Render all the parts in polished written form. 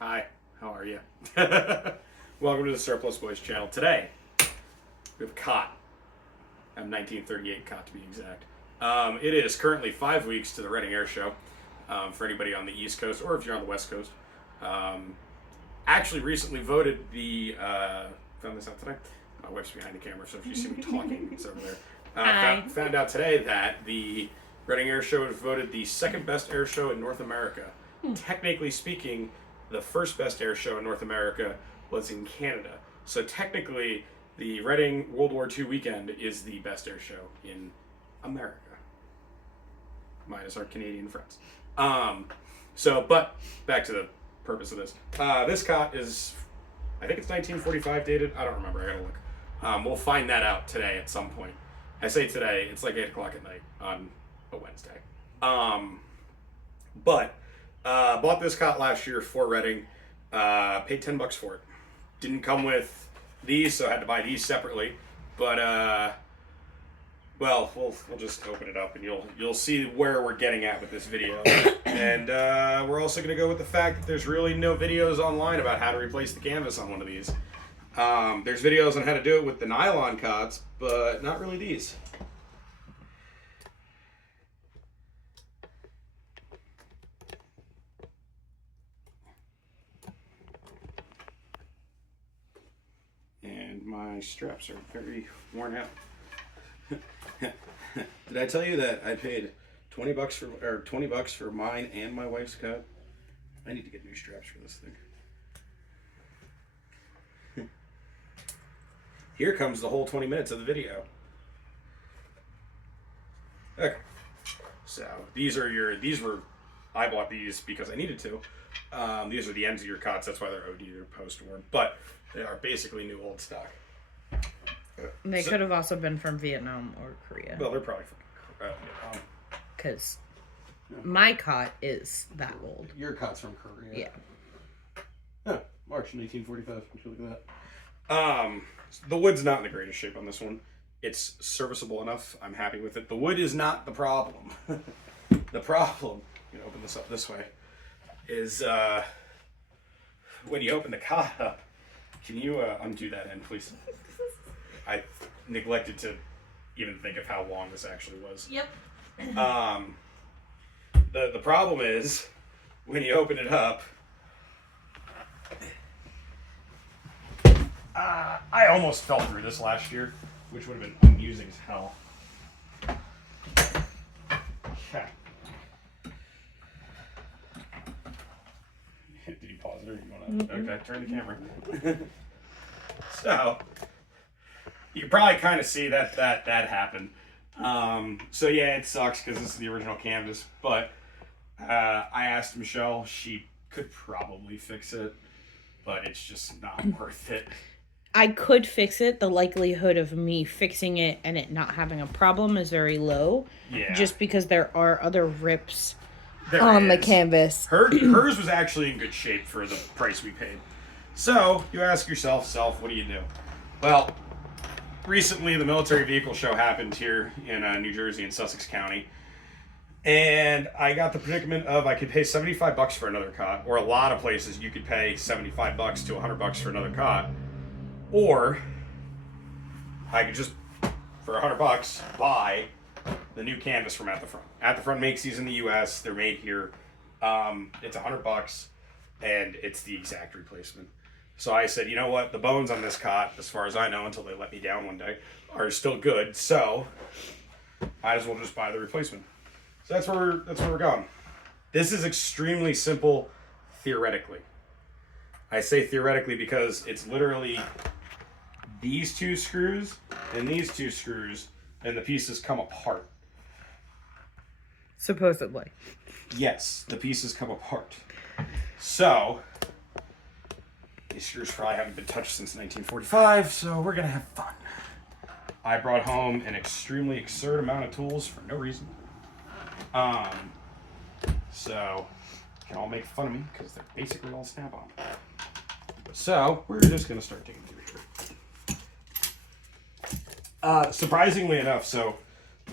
Hi, how are you? Welcome to the Surplus Boys channel. Today, we have a cot. A 1938 cot to be exact. It is currently 5 weeks to the Reading Air Show for anybody on the East Coast or if you're on the West Coast. Actually recently voted the, found this out today. My wife's behind the camera, so if you see me talking, it's over there. Found out today that the Reading Air Show was voted the second best air show in North America. Technically speaking, the first best air show in North America was in Canada. So technically, the Reading World War II weekend is the best air show in America. Minus our Canadian friends. But back to the purpose of this. This cot is, I think it's 1945 dated. I don't remember, I gotta look. We'll find that out today at some point. I say today, it's like 8 o'clock at night on a Wednesday. Bought this cot last year for Reading. Paid $10 for it. Didn't come with these, so I had to buy these separately. But well, we'll just open it up, and you'll see where we're getting at with this video. And we're also going to go with the fact that there's really no videos online about how to replace the canvas on one of these. There's videos on how to do it with the nylon cots, but not really these. And my straps are very worn out. Did I tell you that I paid $20 for mine and my wife's cot? I need to get new straps for this thing. Here comes the whole 20 minutes of the video. Okay. So I bought these because I needed to. These are the ends of your cots, that's why they're OD or post-war, but they are basically new old stock. They could have also been from Vietnam or Korea. Well, they're probably from Vietnam. Because my cot is that old. Your cot's from Korea. Yeah. Huh, March 1945. Look at that. The wood's not in the greatest shape on this one. It's serviceable enough. I'm happy with it. The wood is not the problem. The problem, you can open this up this way, is when you open the cot up. Can you undo that end, please? I neglected to even think of how long this actually was. Yep. The problem is when you open it up. I almost fell through this last year, which would have been amusing as hell. Okay. Did you pause it or you want to? Okay, turn the camera. So you can probably kind of see that happened. So yeah, it sucks because this is the original canvas. But I asked Michelle; she could probably fix it, but it's just not worth it. I could fix it. The likelihood of me fixing it and it not having a problem is very low. Yeah. Just because there are other rips on the canvas. Hers was actually in good shape for the price we paid. So you ask yourself, what do you do? Well, recently the military vehicle show happened here in New Jersey in Sussex County. And I got the predicament of I could pay $75 for another cot, or a lot of places you could pay $75 to $100 for another cot. Or I could just, for $100, buy the new canvas from At the Front. At the Front makes these in the U.S. They're made here. It's $100, and it's the exact replacement. So I said, you know what? The bones on this cot, as far as I know, until they let me down one day, are still good. So might as well just buy the replacement. So that's where we're going. This is extremely simple theoretically. I say theoretically because it's literally these two screws and these two screws, and the pieces come apart. Supposedly. Yes, the pieces come apart. So these screws probably haven't been touched since 1945, so we're gonna have fun. I brought home an extremely absurd amount of tools for no reason. So you can all make fun of me because they're basically all snap-on. So we're just gonna start digging through here. Surprisingly enough,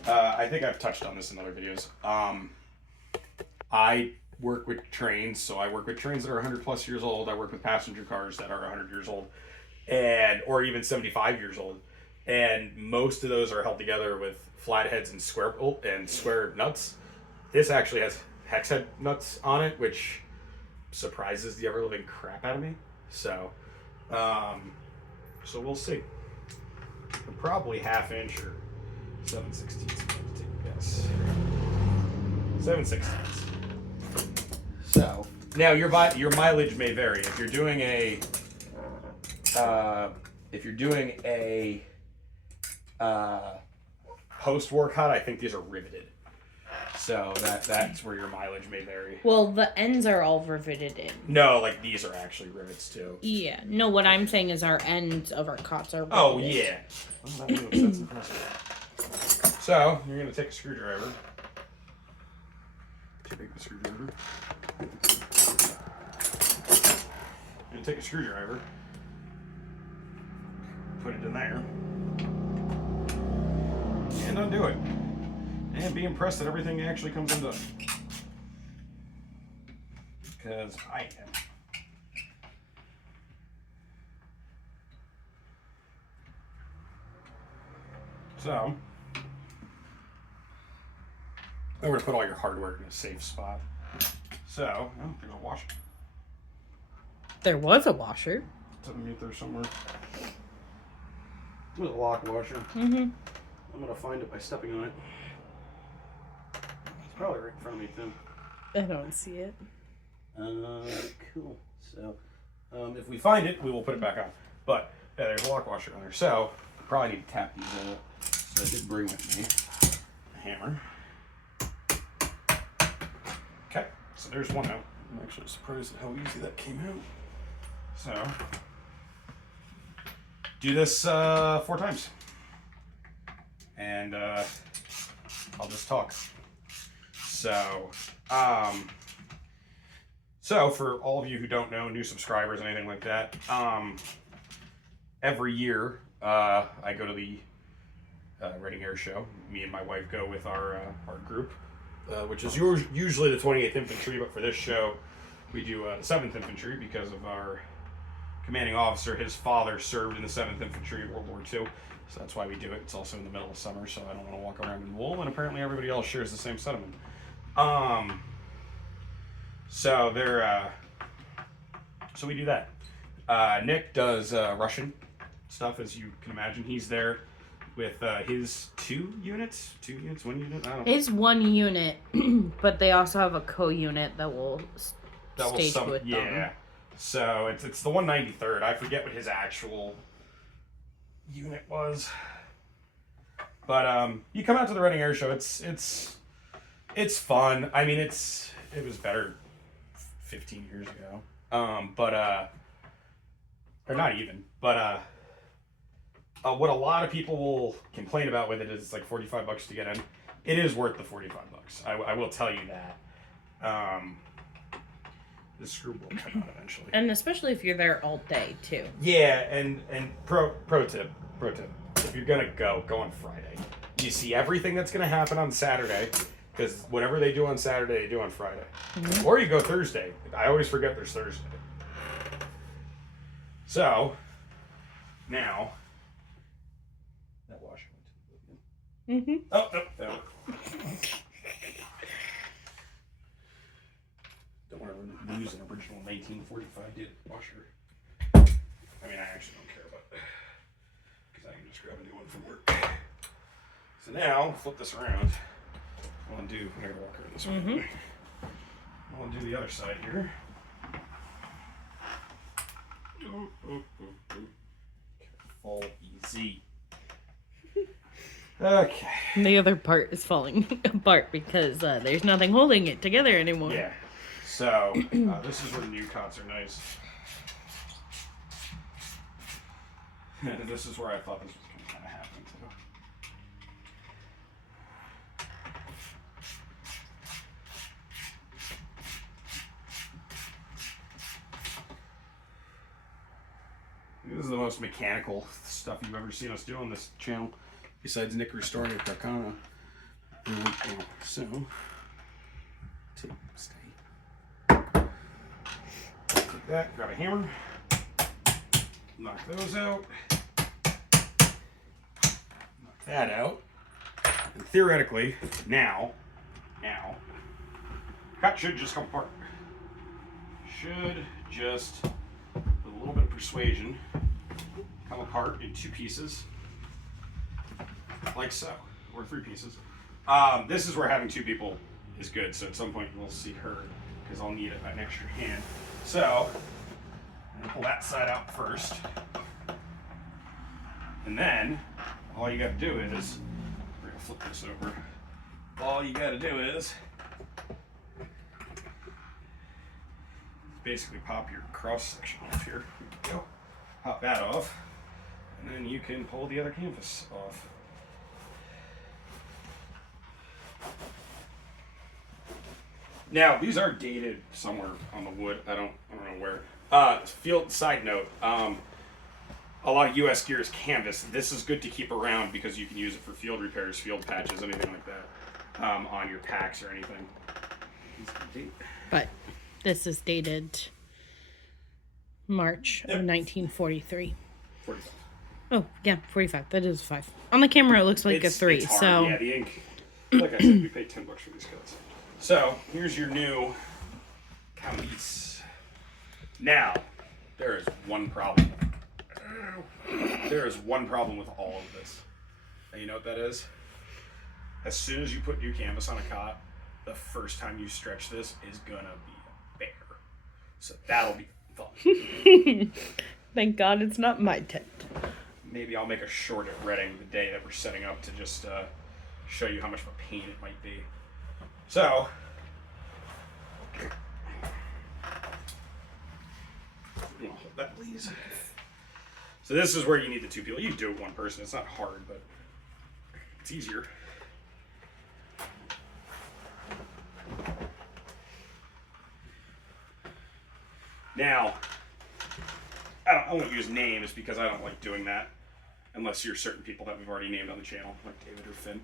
I think I've touched on this in other videos. I work with trains, so I work with trains that are 100 plus years old. I work with passenger cars that are 100 years old, and or even 75 years old, and most of those are held together with flat heads and square nuts. This actually has hex head nuts on it, which surprises the ever living crap out of me. So, so we'll see. Probably half inch or 7/16. Take a guess. 7/16. So now your mileage may vary. If you're doing a post-war cut, I think these are riveted. So that's where your mileage may vary. Well, the ends are all riveted in. No, like these are actually rivets too. Yeah. No, what I'm saying is our ends of our cots are riveted. Oh yeah. Well, that moves, that's impressive. So you're gonna take a screwdriver. Take the screwdriver. You're gonna take a screwdriver. Put it in there. And undo it. And be impressed that everything actually comes undone. Because I am. So, I'm going to put all your hardware in a safe spot. So, oh, there's a washer. There was a washer. It's underneath there somewhere. There's a lock washer. Mm-hmm. I'm going to find it by stepping on it. It's probably right in front of me, too. I don't see it. Cool. So, if we find it, we will put it back on. But, yeah, there's a lock washer on there. So, I probably need to tap these out. So I did bring with me a hammer. Okay, so there's one out. I'm actually surprised at how easy that came out. So, do this 4 times. And I'll just talk. So, so for all of you who don't know, new subscribers, anything like that, every year I go to the Reading Air Show. Me and my wife go with our group, which is usually the 28th Infantry, but for this show, we do the 7th Infantry because of our commanding officer. His father served in the 7th Infantry in World War II, so that's why we do it. It's also in the middle of summer, so I don't want to walk around in wool, and apparently everybody else shares the same sentiment. So they're so we do that. Nick does Russian stuff, as you can imagine. He's there with his 2 units, 1 unit. I don't know. It's 1 unit, but they also have a co-unit that will stage with them. Yeah. So it's the 193rd. I forget what his actual unit was. But you come out to the Reading Air Show. It's fun. I mean, it was better 15 years ago. Or not even. But what a lot of people will complain about with it is it's like $45 to get in. It is worth the $45. I will tell you that. The screw will come out eventually. And especially if you're there all day too. Yeah, and pro tip. If you're gonna go on Friday. You see everything that's gonna happen on Saturday, because whatever they do on Saturday, they do on Friday. Mm-hmm. Or you go Thursday. I always forget there's Thursday. So now that washer went to the Mm-hmm. Oh no. Don't want to lose an original 1945 did washer. I mean, I actually don't care about it, because I can just grab a new one from work. So now, flip this around. I want to do, I gotta walk around this way. I want to do the other side here. Fall easy. Okay. The other part is falling apart because there's nothing holding it together anymore. Yeah. So, this is where the new cots are nice. And this is where I thought this was going to kind of happen, too. This is the most mechanical stuff you've ever seen us do on this channel, besides Nick restoring a Carcana. So, stay. like that. Grab a hammer. Knock those out. Knock that out. And theoretically, now, cut should just come apart. Should just, with a little bit of persuasion, come apart in 2 pieces, like so, or 3 pieces. This is where having 2 people is good, so at some point we'll see her, because I'll need an extra hand. So, I'm going to pull that side out first, and then, all you got to do is, we're going to flip this over, all you got to do is basically pop your cross section off here. Here we go. Pop that off, and then you can pull the other canvas off. Now these are dated somewhere on the wood. I don't know where. Field side note. A lot of U.S. gear is canvas. This is good to keep around because you can use it for field repairs, field patches, anything like that, on your packs or anything. But this is dated March of 1943. 45. Oh, yeah, 45. That is 5. On the camera, it looks like a 3. It's hard. So Yeah, the ink. Like I said, we paid $10 for these cuts. So here's your new canvas. Now, there is one problem. There is one problem with all of this. And you know what that is? As soon as you put new canvas on a cot, the first time you stretch this is gonna be a bear. So that'll be fun. thank God it's not my tent. Maybe I'll make a short at Reading the day that we're setting up to just show you how much of a pain it might be. So, hold that please. So this is where you need the 2 people. You can do it 1 person. It's not hard, but it's easier. Now, I won't use names because I don't like doing that unless you're certain people that we've already named on the channel, like David or Finn.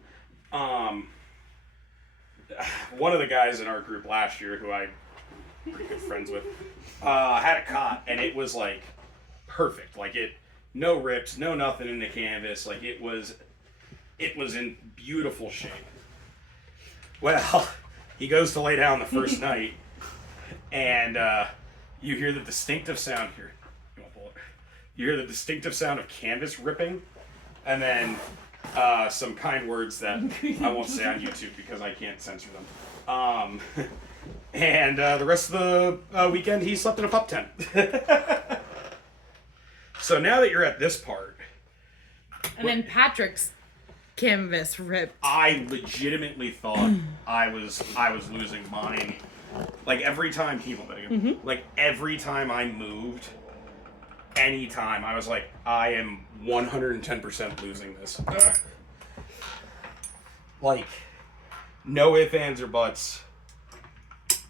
One of the guys in our group last year, who I'm pretty good friends with, had a cot, and it was like perfect. Like no rips, no nothing in the canvas. Like it was in beautiful shape. Well, he goes to lay down the first night, and you hear the distinctive sound here. You won't pull it. You hear the distinctive sound of canvas ripping, and then some kind words that I won't say on YouTube because I can't censor them. And the rest of the weekend, he slept in a pup tent. So now that you're at this part, And then Patrick's canvas ripped. I legitimately thought I was losing mine. Like every time, like every time I moved, anytime, I was like, I am 110% losing this. Ugh. Like, no ifs, ands, or buts.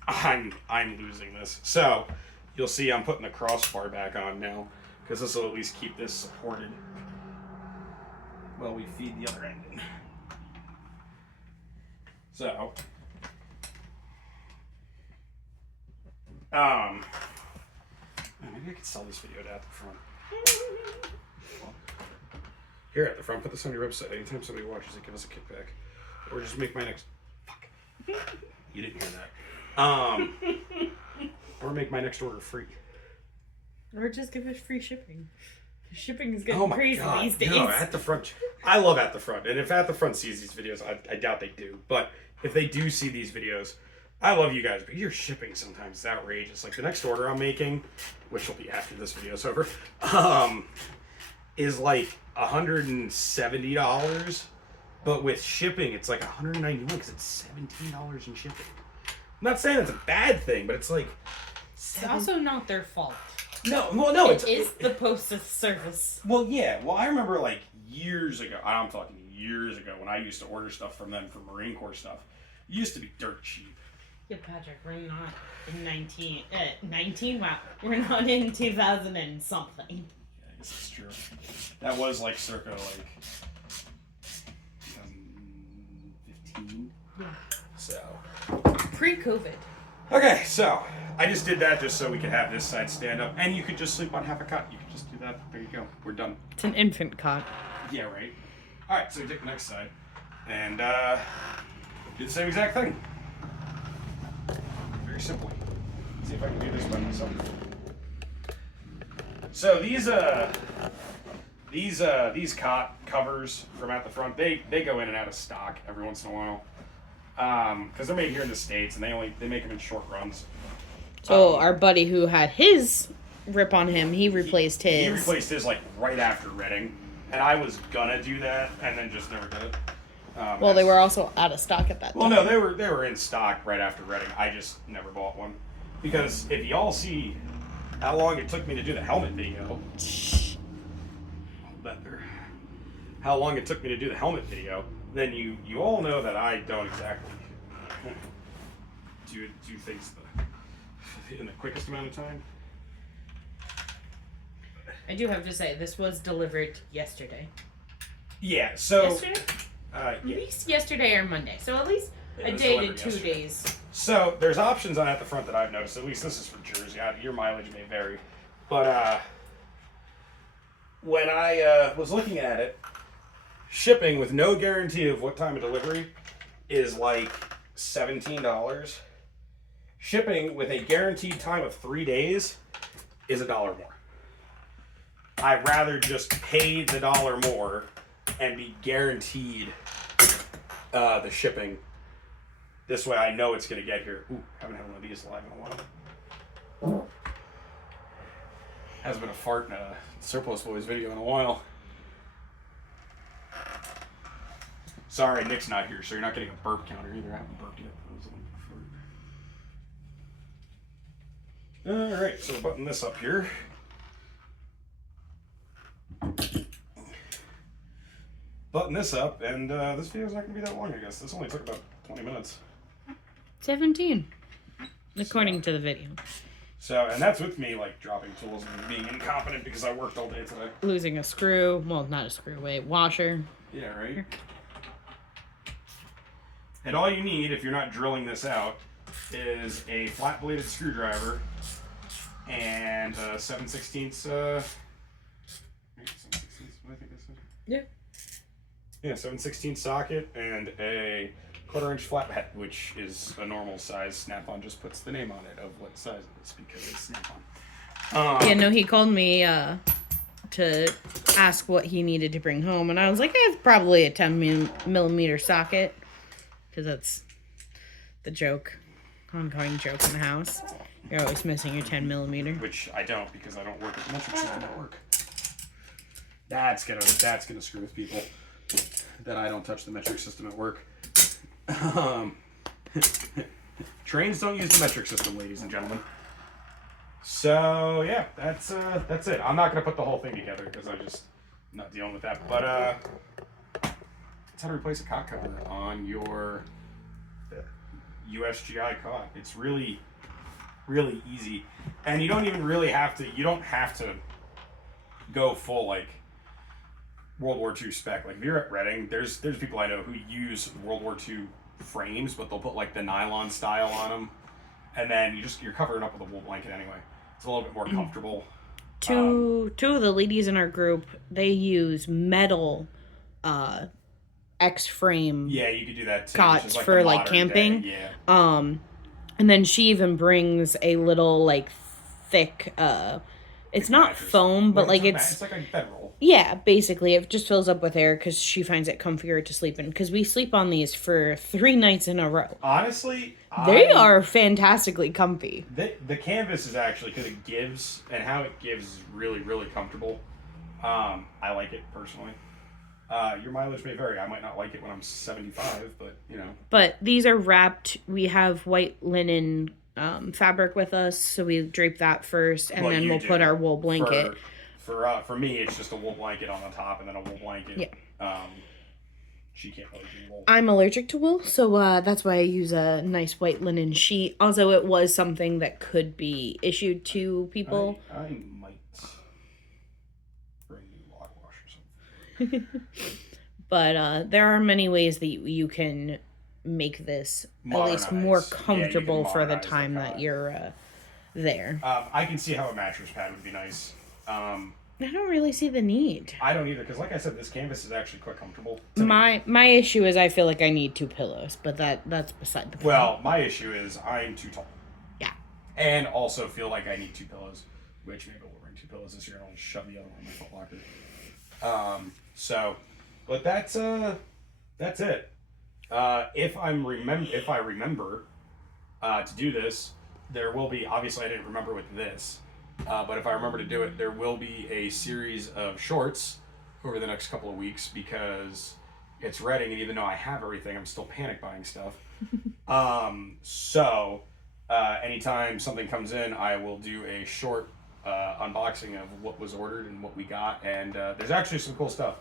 I'm losing this. So, you'll see I'm putting the crossbar back on now, because this will at least keep this supported while we feed the other end in. So, maybe I could sell this video at the front. Here at the front, put this on your website. Anytime somebody watches it, give us a kickback. Or just make my next... Fuck. You didn't hear that. Or make my next order free. Or just give us free shipping. Shipping is getting crazy these days. No, At the Front. I love At the Front. And if At the Front sees these videos, I doubt they do. But if they do see these videos, I love you guys. But your shipping sometimes is outrageous. Like the next order I'm making, which will be after this video is over, is like $170. But with shipping, it's like $191 because it's $17 in shipping. I'm not saying it's a bad thing, but it's like... It's also not their fault. No, well, no, it is the postal service. Well, yeah. Well, I remember like years ago. I'm talking years ago when I used to order stuff from them for Marine Corps stuff. It used to be dirt cheap. Yeah, Patrick, we're not in 19. Wow, we're not in 2000 and something. Yeah, I guess it's true. That was like circa like 2015. Yeah. So Pre-COVID. Okay, so I just did that just so we could have this side stand up, and you could just sleep on half a cot. You could just do that. There you go. We're done. It's an infant cot. Yeah, right. All right, so you take the next side and do the same exact thing. Very simply. Let's see if I can do this by myself. So these cot covers from out the front, they go in and out of stock every once in a while. Because they're made here in the States, and they make them in short runs. So our buddy who had his rip on him, he replaced his. He replaced his like right after Reading, and I was gonna do that, and then just never did it. Well, they were also out of stock at that time. Well, no, they were in stock right after Reading. I just never bought one because if y'all see how long it took me to do the helmet video, I'll bet there. How long it took me to do the helmet video, then you all know that I don't exactly do things in the quickest amount of time. I do have to say, this was delivered yesterday. Yeah, so... Yesterday? Yeah. At least yesterday or Monday. So at least a day to 2 days. So there's options on at the front that I've noticed. At least this is for Jersey. Your mileage may vary. But when I was looking at it, shipping with no guarantee of what time of delivery is like $17. Shipping with a guaranteed time of 3 days is $1 more. I'd rather just pay the $1 more and be guaranteed the shipping. This way I know it's going to get here. Ooh, haven't had one of these live in a while. Hasn't been a fart in a Surplus Boys video in a while. Sorry, Nick's not here, so you're not getting a burp counter either. I haven't burped yet. Alright, so button this up here. Button this up, and this video's not going to be that long, I guess. This only took about 20 minutes. 17. According to the video. So, and that's with me, like, dropping tools and being incompetent because I worked all day today. Losing a screw. Well, not a screw, wait. Washer. Yeah, right? And all you need, if you're not drilling this out, is a flat-bladed screwdriver and a 7/16 Yeah. Yeah, 7/16 socket and a 1/4-inch flathead, which is a normal size. Snap-on just puts the name on it of what size it is because it's Snap-on. Yeah, no, he called me to ask what he needed to bring home, and I was like, it's probably a 10 millimeter socket, because that's the joke, ongoing joke in the house. You're always missing your 10 millimeter. Which I don't, because I don't work at the metric system at work. That's gonna screw with people. That I don't touch the metric system at work. Trains don't use the metric system, ladies and gentlemen. So yeah, that's it. I'm not gonna put the whole thing together because I'm not dealing with that. But that's how to replace a cot cover on your USGI cot. It's really, really easy, and you don't even really have to. You don't have to go full like World War II spec. Like if you're at Reading, there's people I know who use World War II frames, but they'll put like the nylon style on them, and then you're covering up with a wool blanket anyway. It's a little bit more comfortable. Two of the ladies in our group, they use metal X-frame. Yeah, you could do that too. Cots Like for like camping. Day. Yeah. And then she even brings a little like thick it's not mattress. foam, but like it's like a bedroll. Yeah, basically it just fills up with air because she finds it comfier to sleep in, because we sleep on these for 3 nights in a row. Honestly, they are fantastically comfy. The canvas is actually, because it gives, and how it gives is really, really comfortable. I like it personally. Your mileage may vary. I might not like it when I'm 75, but you know. But these are wrapped. We have white linen fabric with us, so we drape that first, and then we'll put our wool blanket. For me, it's just a wool blanket on the top, and then a wool blanket. Yeah. She can't really do wool. I'm allergic to wool, so that's why I use a nice white linen sheet. Also, it was something that could be issued to people. I might bring you log wash or something. But there are many ways that you can make this at Modernize. least more Yeah, you can comfortable for the modernize the time cot. that you're there. I can see how a mattress pad would be nice. I don't really see the need. I don't either, because like I said, this canvas is actually quite comfortable. To me. My issue is I feel like I need 2 pillows, but that's beside the point. Well, my issue is I'm too tall. Yeah. And also feel like I need 2 pillows, which maybe we'll bring 2 pillows this year and I'll just shove the other one in my foot locker. But that's it. If I remember to do this, there will be, obviously I didn't remember with this, but if I remember to do it, there will be a series of shorts over the next couple of weeks because it's Reading, and even though I have everything, I'm still panic buying stuff. Anytime something comes in, I will do a short unboxing of what was ordered and what we got, and there's actually some cool stuff.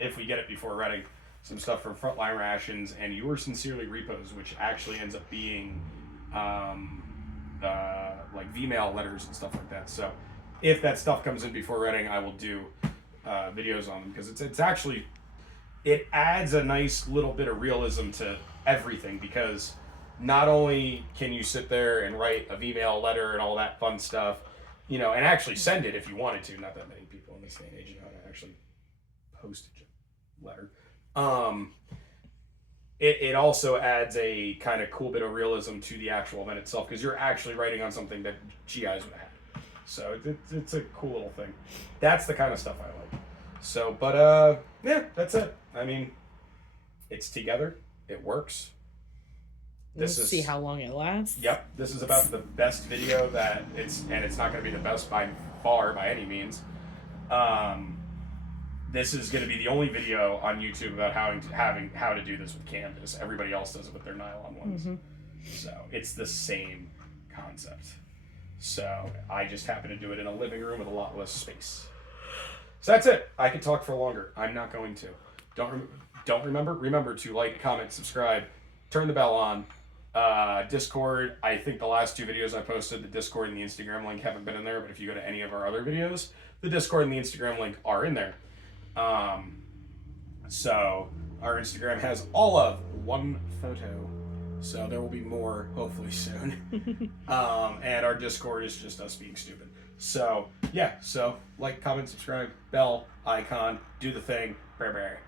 If we get it before Reading, some stuff from Frontline Rations and Yours Sincerely Repos, which actually ends up being like V-mail letters and stuff like that. So if that stuff comes in before Reading, I will do videos on them because it's actually, it adds a nice little bit of realism to everything, because not only can you sit there and write a V-mail letter and all that fun stuff, and actually send it if you wanted to. Not that many people in this day and age know how to actually postage a letter. It also adds a kind of cool bit of realism to the actual event itself, because you're actually writing on something that GIs would have had. So it's a cool little thing. That's the kind of stuff I like. So, but yeah, that's it. I mean, it's together. It works. We'll see how long it lasts. Yep, this is about the best video that it's not going to be the best by far by any means. This is going to be the only video on YouTube about how to do this with canvas. Everybody else does it with their nylon ones. Mm-hmm. So it's the same concept. So I just happen to do it in a living room with a lot less space. So that's it. I could talk for longer. I'm not going to. Remember to like, comment, subscribe, turn the bell on. Discord, I think the last 2 videos I posted, the Discord and the Instagram link haven't been in there, but if you go to any of our other videos, the Discord and the Instagram link are in there. So our Instagram has all of 1 photo, so there will be more hopefully soon. And our Discord is just us being stupid. So yeah, so like, comment, subscribe, bell icon, do the thing. Bye bye.